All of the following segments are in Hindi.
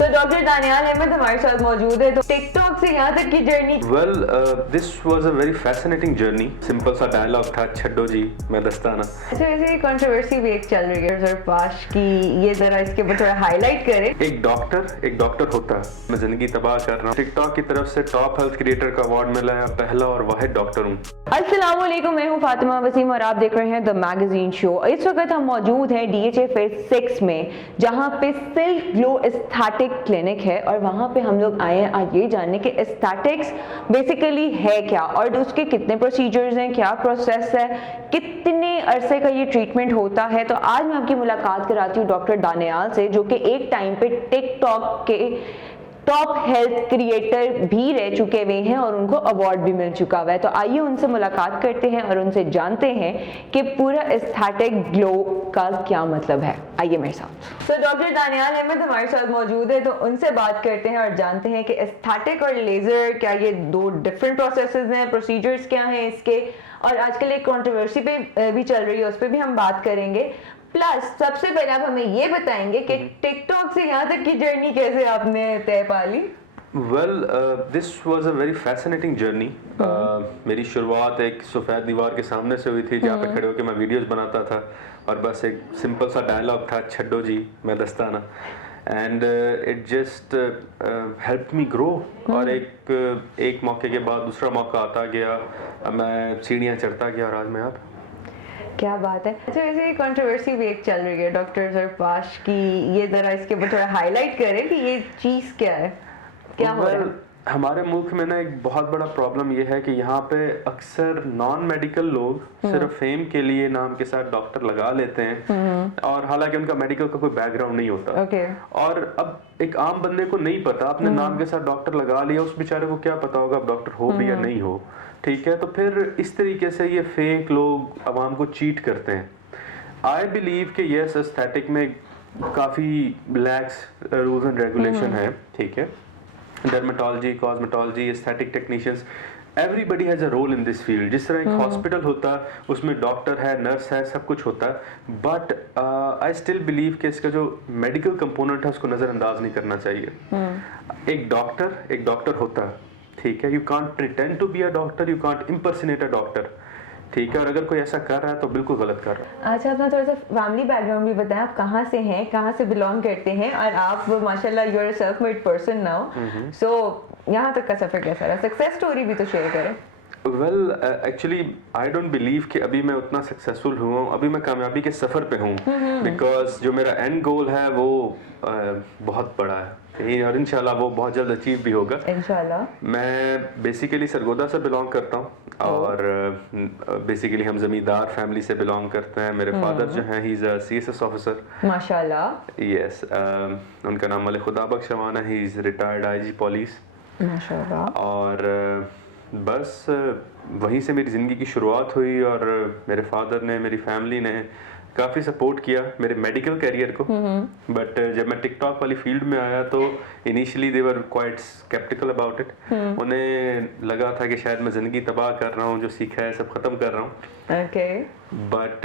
तो डॉक्टर दानियाल अहमद हमारे साथ मौजूद है। तो टिकटॉक से यहाँ तक की journey. Well this was a very fascinating journey. Simple सा डायलॉग था, छड्डो जी मैं दस्ताना। अच्छा, वैसे कंट्रोवर्सी भी एक चल रही है सर पाश की, ये जरा इसके ऊपर थोड़ा हाईलाइट करें। एक डॉक्टर होता है, मैं जिंदगी तबाह कर रहा हूँ। टिकटॉक की तरफ से टॉप हेल्थ क्रिएटर का अवार्ड मिला है, पहला और वाहिद डॉक्टर हूँ। अस्सलाम वालेकुम, मैं हूँ फातिमा वसीम और आप देख रहे हैं द मैगजीन शो। इस वक्त हम मौजूद हैं DHA फेज 6 में, जहाँ पे सिल्क ग्लो एस्थेटिक क्लिनिक है और वहाँ पे हम लोग आए हैं आज ये जानने कि एस्थेटिक्स बेसिकली है क्या और उसके कितने प्रोसीजर्स हैं, क्या प्रोसेस है, कितने अरसे का ये ट्रीटमेंट होता है। तो आज मैं आपकी मुलाकात कराती हूँ डॉक्टर दानियाल से, जो कि एक टाइम पे टिकटॉक के टॉप हेल्थ क्रिएटर भी रह चुके हुए हैं और उनको अवार्ड भी मिल चुका हुआ है। तो आइए उनसे मुलाकात करते हैं और उनसे जानते हैं कि पूरा एस्थेटिक ग्लो का क्या मतलब है। आइए मेरे साथ। तो डॉक्टर दानियाल अहमद हमारे साथ मौजूद है, तो उनसे बात करते हैं और जानते हैं कि एस्थेटिक और लेजर क्या ये दो डिफरेंट प्रोसेसेस हैं, प्रोसीजर्स क्या हैं इसके, और आजकल एक कंट्रोवर्सी पे भी चल रही है, उस पर भी हम बात करेंगे। प्लस सबसे पहले आप हमें ये बताएंगे कि टिकटॉक से यहाँ तक की जर्नी कैसे आपने तय पा ली। Well this was a very fascinating journey. मेरी शुरुआत एक सफ़ेद दीवार के सामने से हुई थी, जहाँ पे खड़े होकर मैं वीडियोस बनाता था और बस एक सिंपल सा डायलॉग था, छड्डो जी मैं दस्ताना। And it just help me grow. और एक मौके के बाद दूसरा मौका आता गया, मैं सीढ़ियाँ चढ़ता गया और आज मैं आप। क्या बात है। अच्छा, वैसे कंट्रोवर्सी भी एक चल रही है डॉक्टर सर पाश की, ये जरा इसके ऊपर थोड़ा हाईलाइट करें कि ये चीज़ क्या है, क्या हो रहा है। हमारे मुल्क में ना एक बहुत बड़ा प्रॉब्लम ये है कि यहाँ पे अक्सर नॉन मेडिकल लोग सिर्फ फेम के लिए नाम के साथ डॉक्टर लगा लेते हैं, और हालांकि उनका मेडिकल का कोई बैकग्राउंड नहीं होता। और अब एक आम बंदे को नहीं पता, अपने नाम के साथ डॉक्टर लगा लिया, उस बेचारे को क्या पता होगा अब डॉक्टर हो भी या नहीं हो। ठीक है, तो फिर इस तरीके से ये फेक लोग अवाम को चीट करते हैं। आई बिलीव कि यस, एस्थेटिक में काफ़ी लैक्स रूल्स एंड रेगुलेशन है। ठीक है, dermatology, cosmetology, aesthetic technicians, everybody has a role in this field. जिस तरह एक हॉस्पिटल होता है, उसमें डॉक्टर है, नर्स है, सब कुछ होता है, बट आई स्टिल बिलीव कि इसका जो मेडिकल कंपोनेंट है उसको नज़रअंदाज नहीं करना चाहिए। एक डॉक्टर होता है, ठीक है, you can't pretend to be a doctor, you can't impersonate a doctor. ठीक है, और अगर कोई ऐसा कर रहा है तो बिल्कुल गलत कर रहा है। अच्छा, अपना थोड़ा सा फैमिली बैकग्राउंड भी बताएं, आप कहाँ से हैं, कहाँ से बिलोंग करते हैं, और आप माशाल्लाह you are a self made person now, so यहाँ तक का सफर कैसा रहा, सक्सेस स्टोरी भी तो शेयर करें। Well actually I don't believe कि अभी मैं उतना सक्सेसफुल हुआ हूँ, अभी मैं कामयाबी के सफ़र पे हूँ, बिकॉज जो मेरा एंड गोल है वो बहुत बड़ा है और इंशाल्लाह वो बहुत जल्द अचीव भी होगा इंशाल्लाह। मैं बेसिकली सरगोदा से बिलोंग करता हूँ और बेसिकली हम जमींदार फैमिली से बिलोंग करते हैं। मेरे फादर जो हैं, he is a CSS officer माशाल्लाह। यस, उनका नाम मलिक खुदा बख्श रवाना है, he is retired IG police माशाल्लाह। और बस वहीं से मेरी ज़िंदगी की शुरुआत हुई और मेरे फादर ने, मेरी फैमिली ने काफ़ी सपोर्ट किया मेरे मेडिकल करियर को। बट जब मैं टिकटॉक वाली फील्ड में आया तो initially they were quite sceptical about it. उन्हें लगा था कि शायद मैं ज़िंदगी तबाह कर रहा हूँ, जो सीखा है सब ख़त्म कर रहा हूँ। But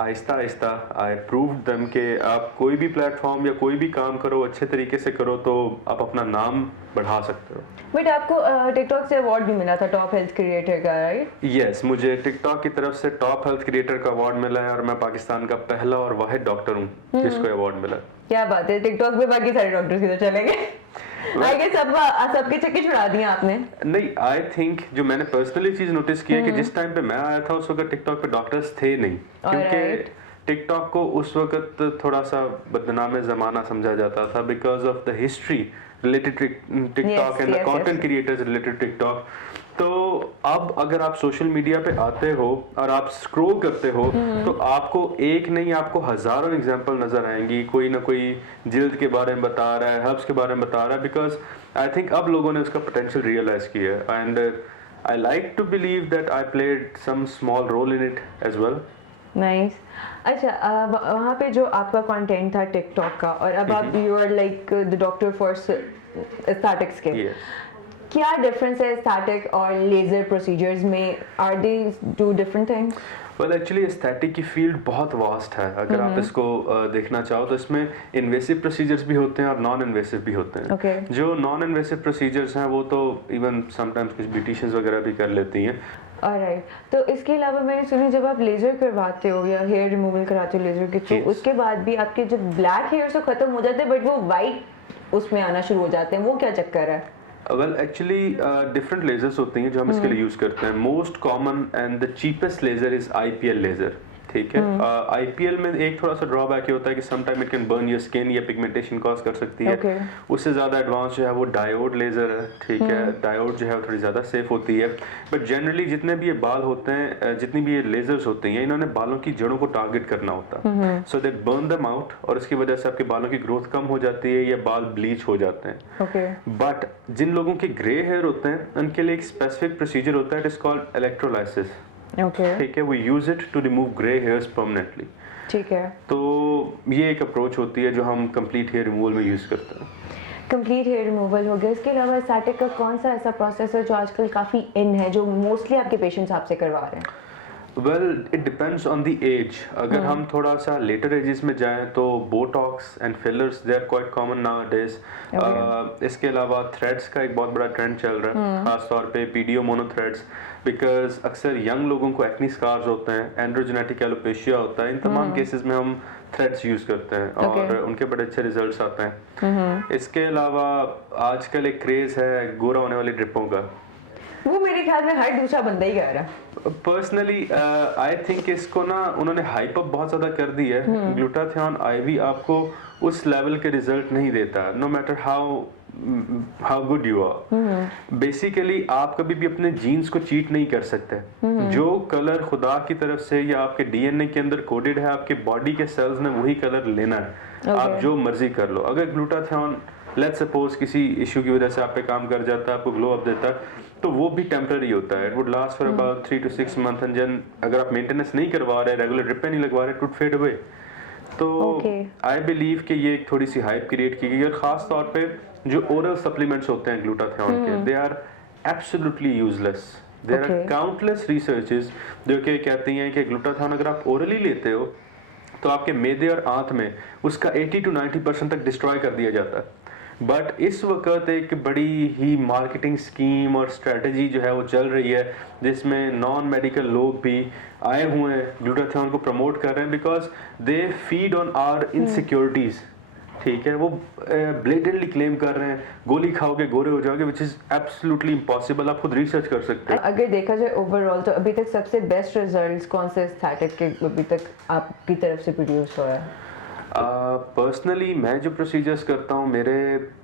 Aahista Aahista I proved them कि आप कोई भी प्लेटफॉर्म या कोई भी काम करो, अच्छे तरीके से करो तो आप अपना नाम बढ़ा सकते हो। बट आपको टिकटॉक से अवार्ड भी मिला था टॉप हेल्थ क्रिएटर का, राइट? यस, मुझे टिकटॉक की तरफ से टॉप हेल्थ क्रिएटर का अवार्ड मिला है और मैं पाकिस्तान का पहला और वाहिद डॉक्टर हूँ जिसको अवार्ड मिला। क्या बात है, टिकटॉक पे बाकी सारे डॉक्टर्स किधर चले गए? आई गेस सबके चक्के छुड़ा दिए आपने। नहीं, आई थिंक जो मैंने पर्सनली चीज नोटिस की है कि जिस टाइम पे मैं आया था उस वक्त टिकटॉक पे डॉक्टर्स थे नहीं, क्योंकि टिकटॉक को उस वक्त थोड़ा सा बदनाम ज़माना समझा जाता था because of the history related TikTok and the content creators related TikTok. तो अब अगर आप सोशल मीडिया पे आते हो और आप स्क्रॉल करते हो तो आपको एक नहीं, आपको हजारों एग्जांपल नजर आएंगी। कोई ना कोई जिल्द के बारे में बता रहा है, हर्ब्स के बारे में बता रहा है, बिकॉज आई थिंक अब लोगों ने उसका पोटेंशियल रियलाइज किया है and I like to believe that I played some small role in it as well. Nice. अच्छा, वहाँ पे जो आपका कंटेंट था टिकटॉक का और अब आप you are like the doctor for aesthetics के, क्या डिफरेंस है एस्थेटिक और लेजर प्रोसीजर्स में? Are they two different things? Well actually aesthetic की फील्ड बहुत वास्ट है। अगर आप इसको देखना चाहो तो इसमें इन्वेसिव प्रोसीजर्स भी होते हैं और नॉन इन्वेसिव भी होते हैं। Okay. जो नॉन इन्वेसिव प्रोसीजर्स हैं वो तो इवन समटाइम्स कुछ ब्यूटिशियंस वगैरह भी कर लेती हैं। ऑलराइट, तो इसके अलावा मैंने सुना जब आप लेजर करवाते हो या हेयर रिमूवल कराते हो लेजर के थ्रू, Yes. उसके बाद भी आपके जो ब्लैक हेयर तो खत्म हो जाते हैं बट वो वाइट उसमें आना शुरू हो जाते हैं, वो क्या चक्कर है? वेल एक्चुअली डिफरेंट लेजर्स होती हैं जो हम इसके लिए यूज करते हैं। Most common and the cheapest laser is IPL laser, ठीक है। आईपीएल में एक थोड़ा सा ड्रॉबैक ये होता है कि some time it can burn your skin या पिगमेंटेशन कॉज कर सकती है। Okay. उससे ज़्यादा एडवांस जो है वो डायोड लेज़र है, ठीक है। डायोड जो है वो थोड़ी ज़्यादा सेफ होती है। बट जनरली जितने भी ये बाल होते हैं, जितनी भी ये लेजर्स होती हैं, इन्होंने बालों की जड़ों को टारगेट करना होता है। सो दे बर्न देम आउट और इसकी वजह से आपके बालों की ग्रोथ कम हो जाती है या बाल ब्लीच हो जाते हैं। ओके, बट जिन लोगों के ग्रे हेयर होते हैं उनके लिए एक स्पेसिफिक प्रोसीजर होता है, it is called electrolysis, okay, ठीक है। We use it to remove grey hairs permanently. ठीक है। तो ये एक अप्रोच होती है जो हम कंप्लीट हेयर रिमूवल में यूज करते हैं। कंप्लीट हेयर रिमूवल हो गया, इसके अलावा एस्थेटिक का कौन सा ऐसा प्रोसेस है जो आजकल काफ़ी इन है, जो मोस्टली आपके पेशेंट्स आपसे करवा रहे हैं? Well it depends on the age. अगर हम थोड़ा सा लेटर एजेस में जाएं तो Botox and fillers they are quite common nowadays. इसके अलावा थ्रेड्स का एक बहुत बड़ा ट्रेंड चल रहा है, खास तौर पे पीडीओ मोनोथ्रेड्स, बिकॉज अक्सर यंग लोगों को एक्नी स्कार्स होते हैं, एंड्रोजेनेटिक एलोपेशिया होता है। इन तमाम केसेस में हम थ्रेड्स यूज करते हैं और उनके बड़े अच्छे रिजल्ट्स आते हैं। इसके अलावा आजकल एक क्रेज है गोरा होने वाली ड्रिपों का। वो मेरे ख्याल में हर दूसरा बंदा ही कर रहा है। पर्सनली आई थिंक इसको ना उन्होंने हाइप अप बहुत ज्यादा कर दी है। ग्लूटाथियोन आईवी आपको उस लेवल के रिजल्ट नहीं देता, no matter how good you are. Basically आप कभी भी अपने जीन्स को चीट नहीं कर सकते। जो कलर खुदा की तरफ से या आपके डीएनए के अंदर कोडेड है, आपके बॉडी के सेल्स ने वही कलर लेना है। आप जो मर्जी कर लो। अगर ग्लूटाथियोन लेट्स सपोज किसी इशू की वजह से आप पे काम कर जाता है, आपको ग्लो अप देता है, तो वो भी टेम्पररी होता है। It would last for about 3 to 6 months and then अगर आप मेंटेनेंस नहीं करवा रहे, रेगुलर ड्रिप नहीं लगवा रहे, इट वुड फेड अवे। तो आई बिलीव कि ये एक थोड़ी सी हाइप क्रिएट की गई है। और खास तौर पे जो ओरल सप्लीमेंट्स होते हैं ग्लूटाथियोन के, they are absolutely useless. There are countless researches जो कि कहती हैं कि ग्लूटाथियोन अगर आप ओरली लेते हो तो आपके मैदे और आंत में उसका 80 to 90% तक डिस्ट्रॉय कर दिया जाता है। बट इस वक्त एक बड़ी ही मार्केटिंग स्कीम और स्ट्रेटजी जो है वो चल रही है, जिसमें नॉन मेडिकल लोग भी आए हुए हैं, ग्लूटाथियोन को प्रमोट कर रहे हैं, because they feed on our insecurities, ठीक है। वो ब्लेटेंटली क्लेम कर रहे हैं गोली खाओगे गोरे हो जाओगे, विच इज एब्सोल्युटली इम्पॉसिबल। आप खुद रिसर्च कर सकते हैं। अगर देखा जाए ओवरऑल तो अभी तक सबसे बेस्ट रिजल्ट्स कौन से एस्थेटिक के अभी तक आपकी तरफ से प्रोड्यूस हुआ है? पर्सनली मैं जो प्रोसीजर्स करता हूँ, मेरे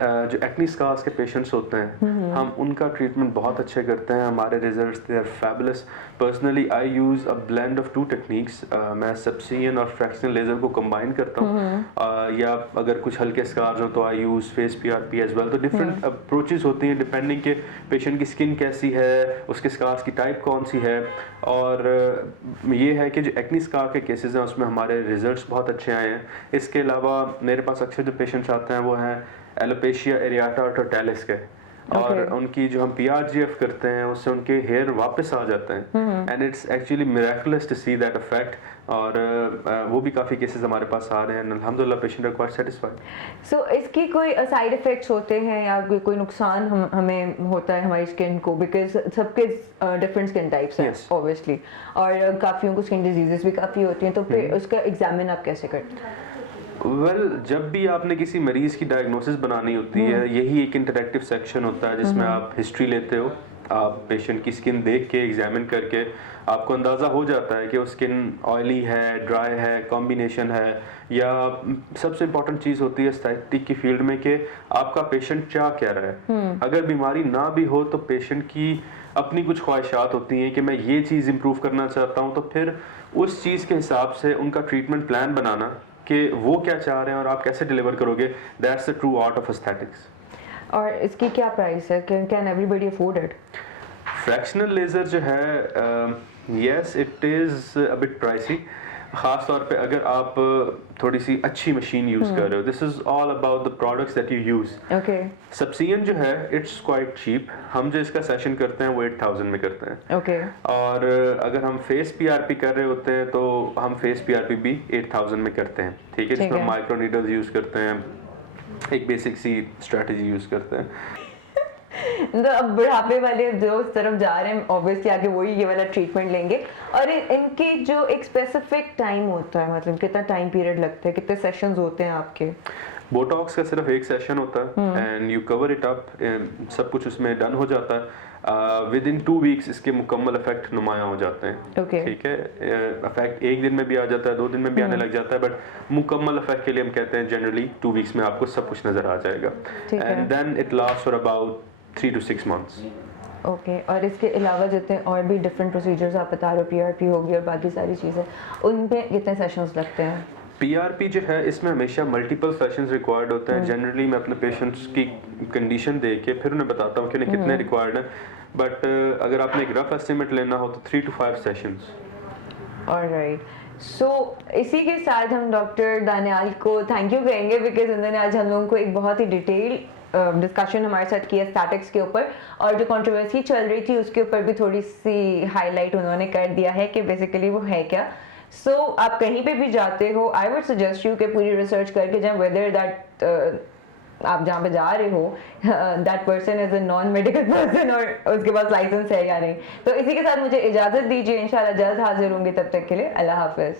जो एक्नी स्कार्स के पेशेंट्स होते हैं, हम उनका ट्रीटमेंट बहुत अच्छे करते हैं। हमारे results they are fabulous. Personally I use a blend of 2 techniques. मैं सब्सियन और फ्रैक्शनल लेजर को कंबाइन करता हूँ, या अगर कुछ हल्के स्कार्स हो तो I use face PRP as well. तो डिफरेंट अप्रोचेस होती हैं डिपेंडिंग के पेशेंट की स्किन कैसी है, उसके स्कार्स की टाइप कौन सी है। और ये है कि जो एक्नी स्कार के केसेस हैं उसमें हमारे रिजल्ट्स बहुत अच्छे आए हैं। इसके अलावा मेरे पास अक्सर जो पेशेंट्स आते हैं वो हैं एलोपेशिया एरियाटा और टोटैलिस के, और उनकी जो हम पीआरजीएफ करते हैं उससे उनके हेयर वापस आ जाते हैं, and it's actually miraculous to see that effect. और वो भी काफ़ी केसेस हमारे पास आ रहे हैं, अल्हम्दुलिल्लाह पेशेंट आर क्वाइट सेटिस्फाइड। सो इसकी कोई साइड इफेक्ट्स होते हैं या कोई नुकसान हमें होता है हमारी स्किन को? बिकॉज सबके डिफरेंट स्किन टाइप्स हैं ऑब्वियसली, और काफ़ियों को स्किन डिजीजेस भी काफ़ी होती हैं, तो फिर उसका एग्जामिन आप कैसे करते हैं? जब भी आपने किसी मरीज की डायग्नोसिस बनानी होती है, यही एक इंटरैक्टिव सेक्शन होता है जिसमें आप हिस्ट्री लेते हो। आप पेशेंट की स्किन देख के एग्जामिन करके आपको अंदाज़ा हो जाता है कि वो स्किन ऑयली है, ड्राई है, कॉम्बिनेशन है, या सबसे इम्पॉर्टेंट चीज़ होती है एस्थेटिक की फील्ड में कि आपका पेशेंट चाह क्या रहा है। अगर बीमारी ना भी हो तो पेशेंट की अपनी कुछ ख्वाहिशात होती हैं कि मैं ये चीज़ इम्प्रूव करना चाहता हूँ, तो फिर उस चीज़ के हिसाब से उनका ट्रीटमेंट प्लान बनाना कि वो क्या चाह रहे हैं और आप कैसे डिलीवर करोगे, that's the true art of aesthetics. और इसकी क्या प्राइस है? Can everybody afford it? Fractional laser जो है, yes it is a bit pricey, खास तौर पे अगर आप थोड़ी सी अच्छी मशीन यूज कर रहे हो, this is all about the products that you use. Okay सब्सियन जो है इट्स क्वाइट चीप, हम जो इसका सेशन करते हैं वो 8000 में करते हैं। ओके और अगर हम फेस पीआरपी कर रहे होते हैं तो हम फेस पीआरपी भी 8000 में करते हैं, ठीक है, ठीक जिसमें है। माइक्रो नीडल्स यूज करते हैं, एक बेसिक सी स्ट्रेटजी यूज करते हैं। तो अब बुढ़ापे वाले जो उस तरफ जा रहे हैं ऑब्वियसली आगे वही ये वाला ट्रीटमेंट लेंगे। और इनके जो एक स्पेसिफिक टाइम होता है, मतलब कितना टाइम पीरियड लगता है, कितने सेशंस होते हैं आपके? बोटॉक्स का सिर्फ एक सेशन होता है and you cover it up, सब कुछ उसमें डन हो जाता है। विद इन 2 वीक्स इसके मुकम्मल इफेक्ट नुमाया हो जाते हैं। Okay. ठीक है, इफेक्ट 1 दिन में भी आ जाता है, 2 दिन में भी आने लग जाता है, बट मुकम्मल इफेक्ट के लिए हम कहते हैं जनरली 2 वीक्स में आपको सब कुछ नजर आ जाएगा। ठीक है। And then it last for about 3 to 6 months। Okay और इसके अलावा जितने और भी डिफरेंट प्रोसीजर्स आप बता रहे हो, पीआरपी होगी और बाकी सारी चीज़ें, उन पे कितने सेशंस लगते हैं? पीआरपी जो है इसमें हमेशा मल्टीपल सेशंस रिक्वायर्ड होते हैं। जनरली मैं अपने पेशेंट्स की कंडीशन देख के फिर उन्हें बताता हूँ कि उन्हें कितने रिक्वायर्ड हैं, बट अगर आपने एक रफ एस्टिमेट लेना हो तो 3 to 5 सेशंस। ऑलराइट, सो इसी के साथ हम डॉक्टर दानियाल को थैंक यू कहेंगे बिकॉज उन्होंने आज हम लोगों को एक बहुत ही डिटेल डिस्कशन हमारे साथ किया स्टैटिक्स के ऊपर, और जो कंट्रोवर्सी चल रही थी उसके ऊपर भी थोड़ी सी हाईलाइट उन्होंने कर दिया है कि बेसिकली वो है क्या। सो आप कहीं पे भी जाते हो, आई वुड सजेस्ट यू कि पूरी रिसर्च करके जाएं वेदर दैट आप जहाँ पे जा रहे हो that person is a non medical person और उसके पास लाइसेंस है या नहीं। तो इसी के साथ मुझे इजाज़त दीजिए, इंशाल्लाह जल्द हाजिर होंगे, तब तक के लिए अल्लाह हाफिज़।